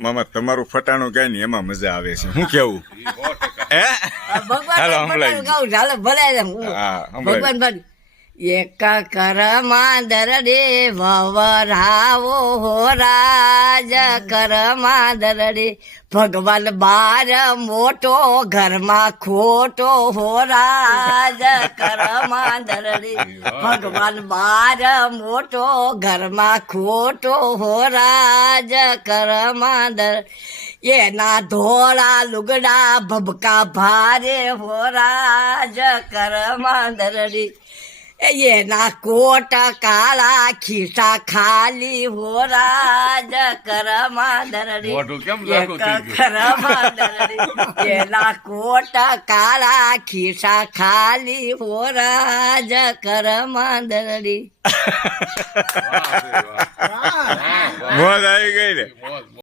મામા તમારું ફટાણું કઈ નહીં એમાં મજા આવે છે શું કેવું હે હાલો સંભળાય ભગવાન ભગવાન એક કરમાં દરડે વવરાવો હો રાજ કરમાં દરડે ભગવાન બાર મોટો ઘરમાં ખોટો હો રાજ કરમાં દરડે ભગવાન બાર મોટો ઘરમાં ખોટો હો રાજ કરમાં દરડે એના ધોળા લુગડા ભબકા ભારે હો રાજ કરમાં દરડે એના કોટ કાળા ખિસ્સા ખાલી હો રાજ કરમાં દરડી કરમાં દરડી એના કોટ કાળા ખિસ્સા ખાલી હો રાજ કરમાં દરડી મોજ આવી ગઈ ને